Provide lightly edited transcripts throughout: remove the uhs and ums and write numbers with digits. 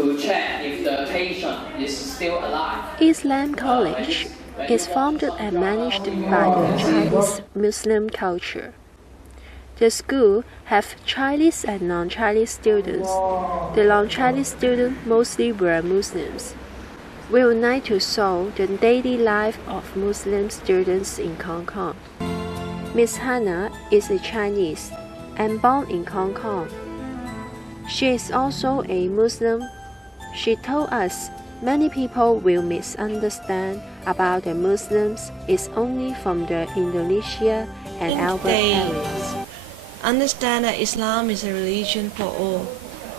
to check if the patient is still alive. Islam College is founded and managed by the Chinese Muslim culture. The school have Chinese and non-Chinese students. The non-Chinese students mostly were Muslims. We would like to show the daily life of Muslim students in Hong Kong. Miss Hannah is a Chinese and born in Hong Kong. She is also a Muslim. She told us many people will misunderstand about the Muslims is only from the Indonesia and Albert areas. Understand that Islam is a religion for all.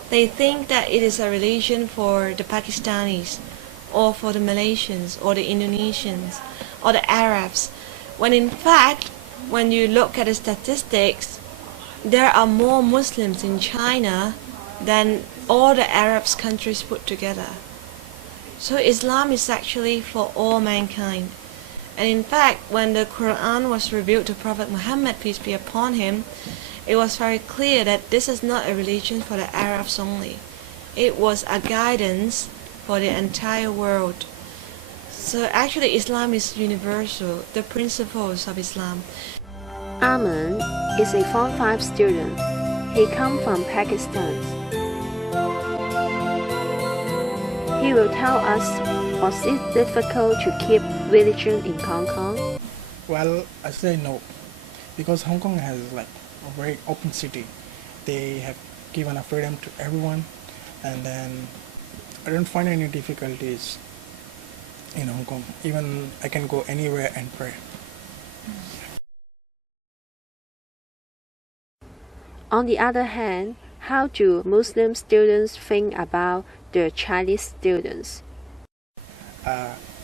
They think that it is a religion for the Pakistanis, or for the Malaysians, or the Indonesians, or the Arabs, when in fact, when you look at the statistics, there are more Muslims in China than all the Arab countries put together. So Islam is actually for all mankind. And in fact, when the Quran was revealed to Prophet Muhammad, peace be upon him, it was very clear that this is not a religion for the Arabs only. It was a guidance for the entire world. So actually Islam is universal, the principles of Islam. Aman is a Form 5 student. He comes from Pakistan. He will tell us, was it difficult to keep religion in Hong Kong? Well, I say no, because Hong Kong has like a very open city. They have given a freedom to everyone, and then I don't find any difficulties in Hong Kong. Even I can go anywhere and pray. On the other hand, how do Muslim students think about the Chinese students?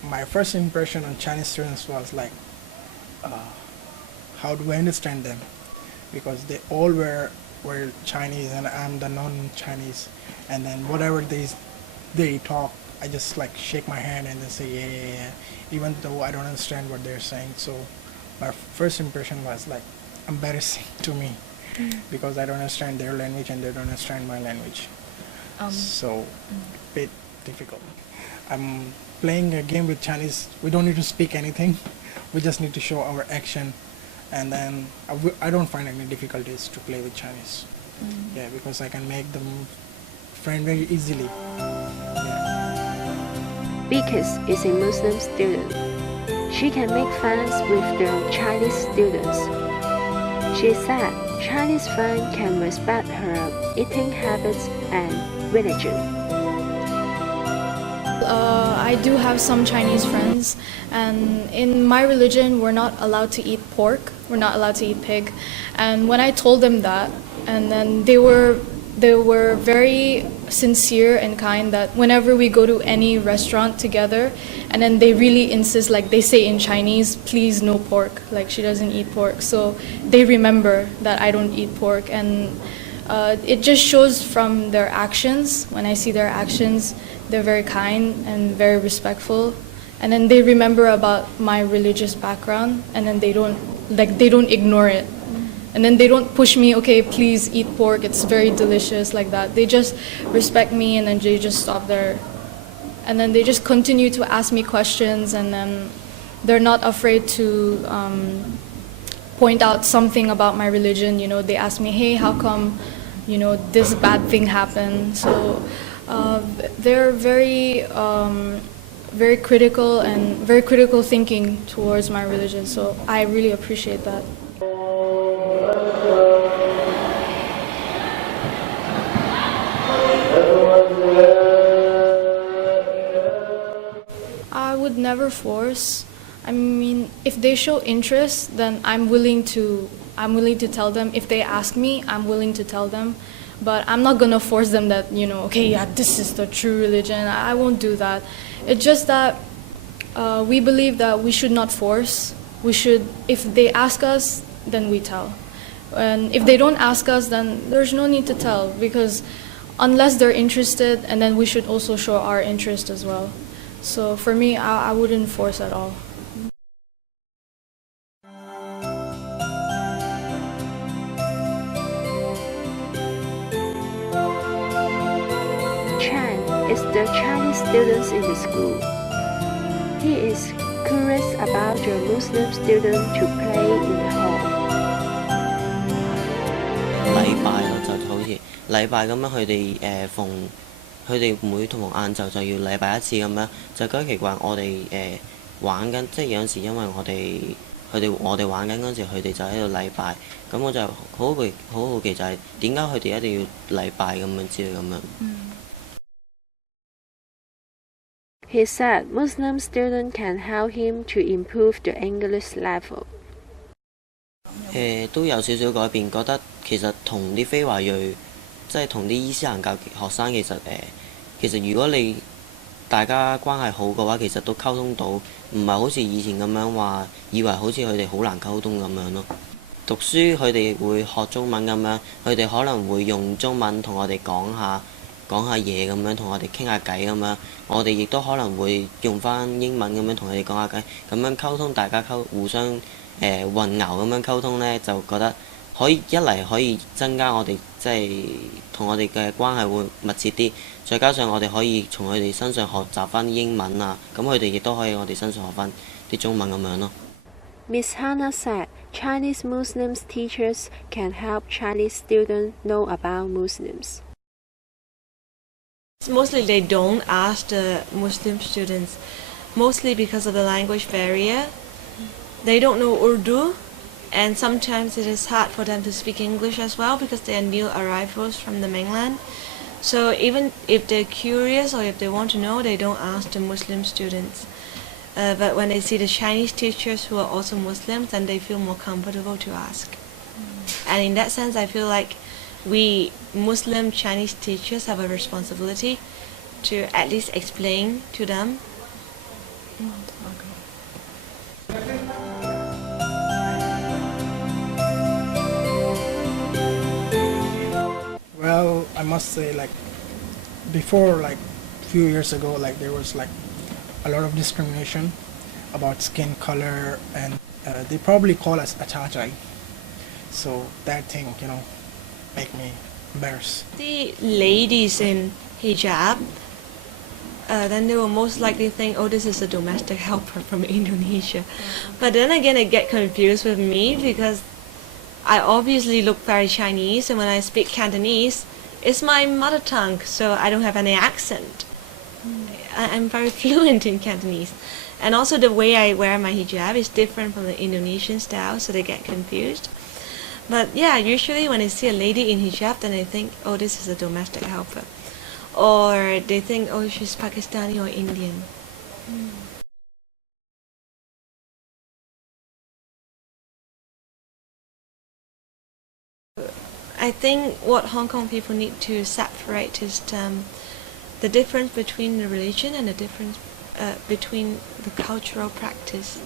My first impression on Chinese students was like, how do I understand them? Because they all were Chinese and I'm the non-Chinese, and then whatever they talk, I just like shake my hand and then say yeah, even though I don't understand what they're saying. So my first impression was like embarrassing to me, because I don't understand their language and they don't understand my language. So bit difficult. I'm playing a game with Chinese. We don't need to speak anything. We just need to show our action, and then I don't find any difficulties to play with Chinese. Yeah, because I can make them friend very easily. Yeah. Because is a Muslim student, she can make friends with the Chinese students. She said Chinese friends can respect her eating habits and religion. I do have some Chinese friends, and in my religion we're not allowed to eat pork, we're not allowed to eat pig. And when I told them that, and then they were very sincere and kind, that whenever we go to any restaurant together, and then they really insist, like they say in Chinese, please no pork, like she doesn't eat pork. So they remember that I don't eat pork, and it just shows from their actions. When I see their actions, they're very kind and very respectful, and then they remember about my religious background, and then they don't ignore it, and then they don't push me, okay, please eat pork, it's very delicious, like that. They just respect me, and then they just stop there, and then they just continue to ask me questions, and then they're not afraid to point out something about my religion. You know, they ask me, hey, how come, you know, this bad thing happened? So they're very critical and very critical thinking towards my religion. So I really appreciate that. I would never force. I mean, if they show interest, then I'm willing to tell them. If they ask me, I'm willing to tell them. But I'm not gonna force them that, you know, okay, yeah, this is the true religion. I won't do that. It's just that we believe that we should not force. We should, if they ask us, then we tell. And if they don't ask us, then there's no need to tell, because unless they're interested, and then we should also show our interest as well. So for me, I wouldn't force at all. the Chinese students in the school. He is curious about the Muslim students to play in the hall. 禮拜咯，就好似禮拜咁樣，佢哋每同學晏晝就要禮拜一次咁樣，就覺得奇怪。我哋玩緊，即係有陣時因為我哋玩緊嗰陣時，佢哋就喺度禮拜，咁我就好好奇就係點解佢哋一定要禮拜咁樣之類咁樣。He said Muslim students can help him to improve the English level. 都有少少改變，覺得其實同啲非華裔，即係同啲伊斯蘭教學生，其實如果大家關係好嘅話，其實都溝通到，唔係好似以前咁樣話，以為好似佢哋好難溝通咁樣咯。讀書佢哋會學中文咁樣，佢哋可能會用中文同我哋講下嘢咁樣，同我哋傾下偈咁樣。我哋亦都可能會用翻英文咁樣同佢哋講下偈，咁樣溝通，大家互相混淆咁樣溝通呢，就覺得一嚟可以增加我哋即係同我哋嘅關係會密切啲，再加上我哋可以從佢哋身上學習翻啲英文啊，咁佢哋亦都可以我哋身上學翻啲中文咁樣咯。Miss Hannah said Chinese Muslims teachers can help Chinese students know about Muslims. Mostly they don't ask the Muslim students, mostly because of the language barrier. They don't know Urdu, and sometimes it is hard for them to speak English as well because they are new arrivals from the mainland. So even if they're curious or if they want to know, they don't ask the Muslim students. But when they see the Chinese teachers who are also Muslims, then they feel more comfortable to ask. And in that sense, I feel like we Muslim Chinese teachers have a responsibility to at least explain to them. Well, I must say, like, before, like, few years ago, like, there was, like, a lot of discrimination about skin color, and they probably call us achachai. So that thing, make me embarrassed. The ladies in hijab, then they will most likely think, oh, this is a domestic helper from Indonesia. But then again, they get confused with me because I obviously look very Chinese, and when I speak Cantonese, it's my mother tongue, so I don't have any accent. I'm very fluent in Cantonese. And also the way I wear my hijab is different from the Indonesian style, so they get confused. But yeah, usually when I see a lady in hijab, then I think, oh, this is a domestic helper. Or they think, oh, she's Pakistani or Indian. I think what Hong Kong people need to separate is the difference between the religion and the difference between the cultural practice.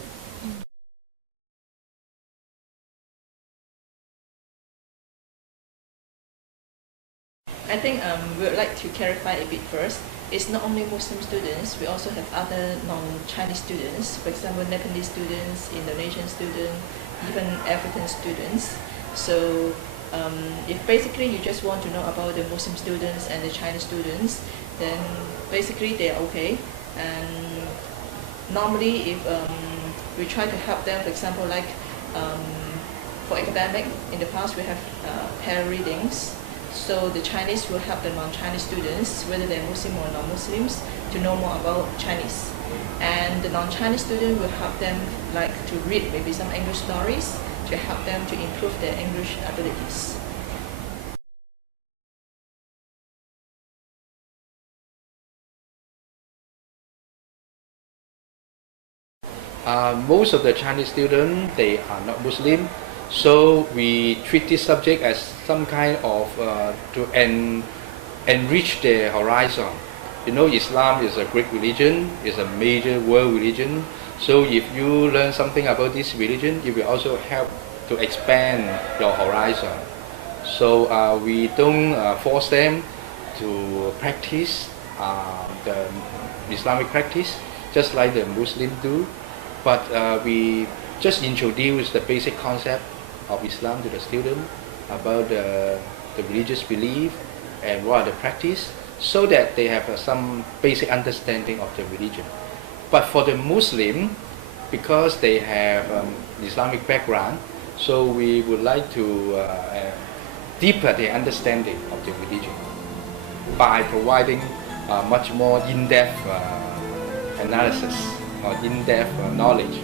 I think we would like to clarify a bit first. It's not only Muslim students, we also have other non-Chinese students, for example, Nepalese students, Indonesian students, even African students. So if basically you just want to know about the Muslim students and the Chinese students, then basically they're okay. And normally if we try to help them, for example, like for academic, in the past we have pair readings. So the Chinese will help the non-Chinese students, whether they're Muslim or non-Muslims, to know more about Chinese. And the non-Chinese student will help them like to read maybe some English stories to help them to improve their English abilities. Most of the Chinese students, they are not Muslim. So we treat this subject as some kind of to enrich their horizon. Islam is a great religion, is a major world religion. So if you learn something about this religion, it will also help to expand your horizon. So we don't force them to practice the Islamic practice just like the Muslims do, but we just introduce the basic concept of Islam to the student about the religious belief and what are the practice, so that they have some basic understanding of the religion. But for the Muslim, because they have Islamic background, so we would like to deepen their understanding of the religion by providing much more in-depth analysis or in-depth knowledge